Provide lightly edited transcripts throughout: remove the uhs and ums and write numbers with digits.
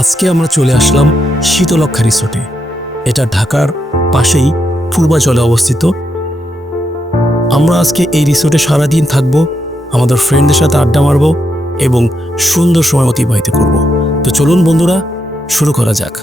আজকে আমরা চলে আসলাম শীতলক্ষ্যা রিসোর্টে। এটা ঢাকার পাশেই পূর্বাচলে অবস্থিত। আমরা আজকে এই রিসোর্টে সারাদিন থাকবো, আমাদের ফ্রেন্ডদের সাথে আড্ডা মারবো এবং সুন্দর সময় অতিবাহিত করব। তো চলুন বন্ধুরা, শুরু করা যাক।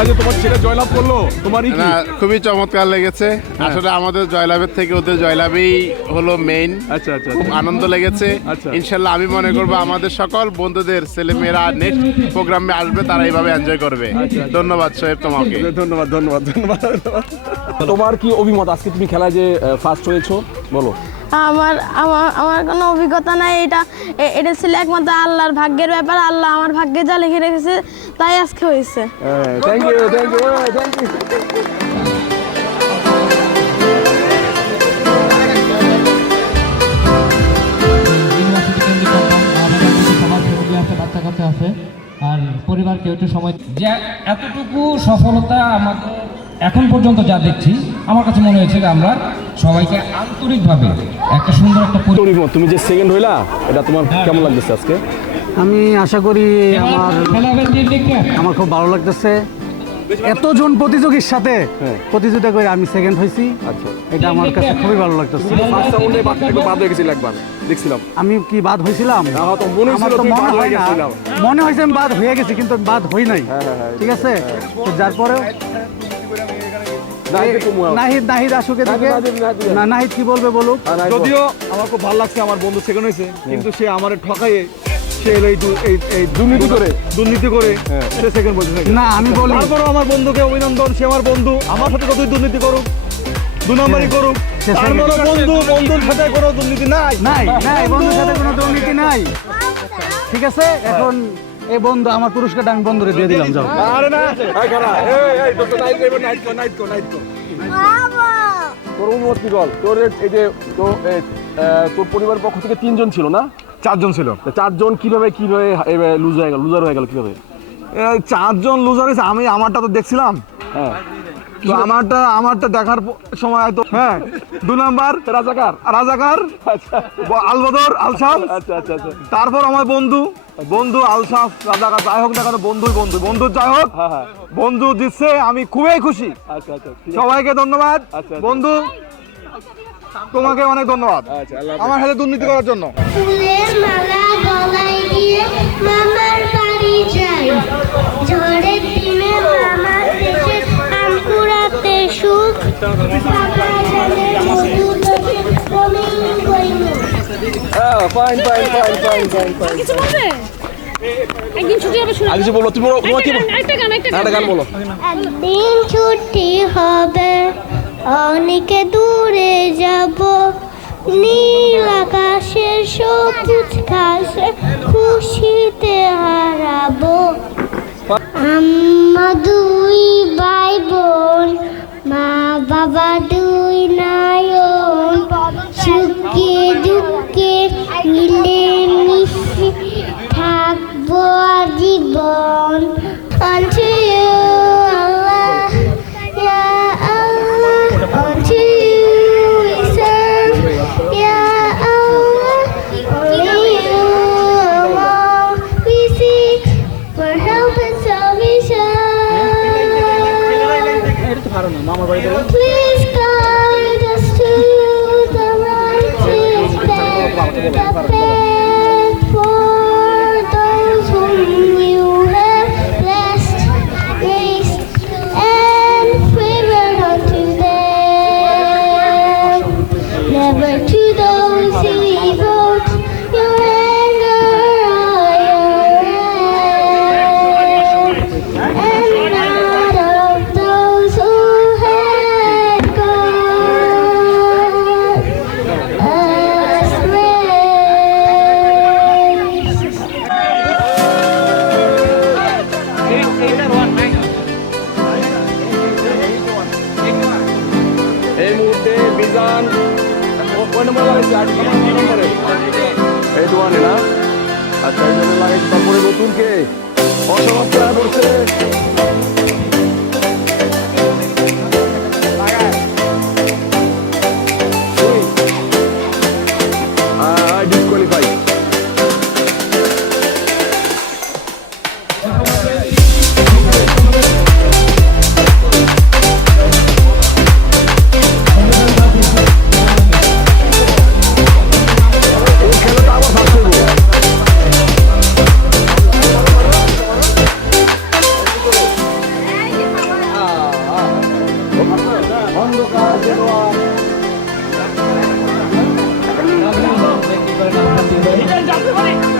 খেলা যে তোমার ছেলে জয়লাভ করলো, তোমারই কি? না, খুবই চমৎকার লেগেছে। আসলে আমাদের জয়লাভের থেকে ওদের জয়লাভই হলো মেইন। আচ্ছা আচ্ছা খুব আনন্দ লেগেছে। আচ্ছা। ইনশাল্লাহ আমি মনে করবো আমাদের সকল বন্ধুদের ছেলেমেয়েরা নেক্সট প্রোগ্রামে আসবে, তারা এইভাবে এনজয় করবে। ধন্যবাদ সোহেব তোমাকে। ধন্যবাদ ধন্যবাদ ধন্যবাদ। তোমার কি অভিমত আজকে তুমি খেলায় যে ফার্স্ট হয়েছো, বলো। আমার আমার আমার কোনো অভিজ্ঞতা নাই, এটা ছিল একমাত্র আল্লাহর ভাগ্যের ব্যাপার। আল্লাহ আমার ভাগ্যে যা লিখে রেখেছে তাই আজকে হয়েছে। Thank you thank you thank you. বাচ্চা কাচ্চা আছে আর পরিবারকে একটু সময় যে এতটুকু সফলতা আমাদের এখন পর্যন্ত যা দেখছি আমার কাছে মনে হয়েছে যে আমরা সবাইকে আন্তরিকভাবে একটা সুন্দর একটা তুমি যে সেকেন্ড হইলা, এটা তোমার কেমন লাগতেছে আজকে? আমি আশা করি আমার খুব ভালো লাগতেছে। এতজন প্রতিযোগীর সাথে প্রতিযোগিতা করে আমি সেকেন্ড হয়েছি, এটা আমার কাছে খুবই ভালো লাগতেছে। ফার্স্ট রাউন্ডে একটু বাদ হয়ে গেছিল একবার, দেখছিলাম। আমি কি বাদ হয়েছিলাম? আমার তো মনে আমার তো মনে হয় না, মনে হয়েছে আমি বাদ হয়ে গেছি, কিন্তু বাদ হই নাই। ঠিক আছে, তো যার পরেও নাহিদ আসুকে দেখে না, নাহিদ কি বলবে বলুক। যদিও আমার খুব ভালো লাগছে আমার বন্ধু সেকেন্ড হয়েছে, কিন্তু সে আমার ঠকাইয়ে সে এই দুর্নীতি করে সে সেকেন্ড বলছে। না আমি বলি, তারপরও আমার বন্ধুকে অভিনন্দন, সে আমার বন্ধু, আমার সাথে যতই দুর্নীতি করুক, 2 নম্বরই করুক, তারপরও বন্ধুর সাথে কোনো দুর্নীতি নাই। বন্ধুর সাথে কোনো দুর্নীতি নাই। ঠিক আছে, এখন এই বন্ধু আমার পুরস্কারটা আমি বন্ধুরে দিয়ে দিলাম। যাও। আরে না, এই খারা, এই তো নাইট কর। তোর অনুমতি কি বল? তোর এই যে তোর পরিবারের পক্ষ থেকে 3 জন ছিল না, 4 জন ছিল। 4 জন কিভাবে লুজার হয়ে গেল কিভাবে? 4 জন লুজার হয়েছে। আমি আমারটা তো দেখছিলাম, হ্যাঁ, তো আমারটা দেখার সময় তো 2 নাম্বার রাজাকার আলবদর আলসাফ। আচ্ছা। তারপর আমার বন্ধু আলসাফ রাজাকার, যাই হোক না কেন বন্ধু যাই হোক, বন্ধু দিচ্ছে, আমি খুবই খুশি। আচ্ছা। সবাইকে ধন্যবাদ। বন্ধু তোমাকে অনেক ধন্যবাদ আমার সাথে দুর্নীতি করার জন্য। ফুলের মালা গলায় দিয়ে মামার বাড়ি যাই, ঝড়ের দিনে মামার দেশে আম কুড়াতে সুখ, বাবা জানে মধুলোকে রঙিন কইলো। ফাইন। কিছু বলবে? একদিন ছুটি হবে, শুনে আগে যে বলো, তুমি তোমার কি একটা গান বলো। একদিন ছুটি হবে, অনেকে দূরে যাব, নীল আকাশের সবুজ ঘাসে খুশিতে হারাবো। আম্মা 2 ভাই বোন, মা বাবা 2 নয়ন, সুখে দুঃখে মিলে মিশে থাকবো আজীবন। Unto you, Allah, Ya Allah, unto you we serve, Ya Allah, only you alone we seek for help and salvation. Please guide us to the righteous path, the path for those whom you have blessed, graced, and favored unto them. Never to those who evoke your anger or your wrath, and not of those who had gone astray. এই মুহূর্তে বিজান কোন নম্বর লাগাইছে? 8 নম্বরে। 81 না? আচ্ছা, এই জন্য লাগাইছে। তারপরে নতুন কে অসমাপ্ত করছে। ডিসকোয়ালিফাই। বলি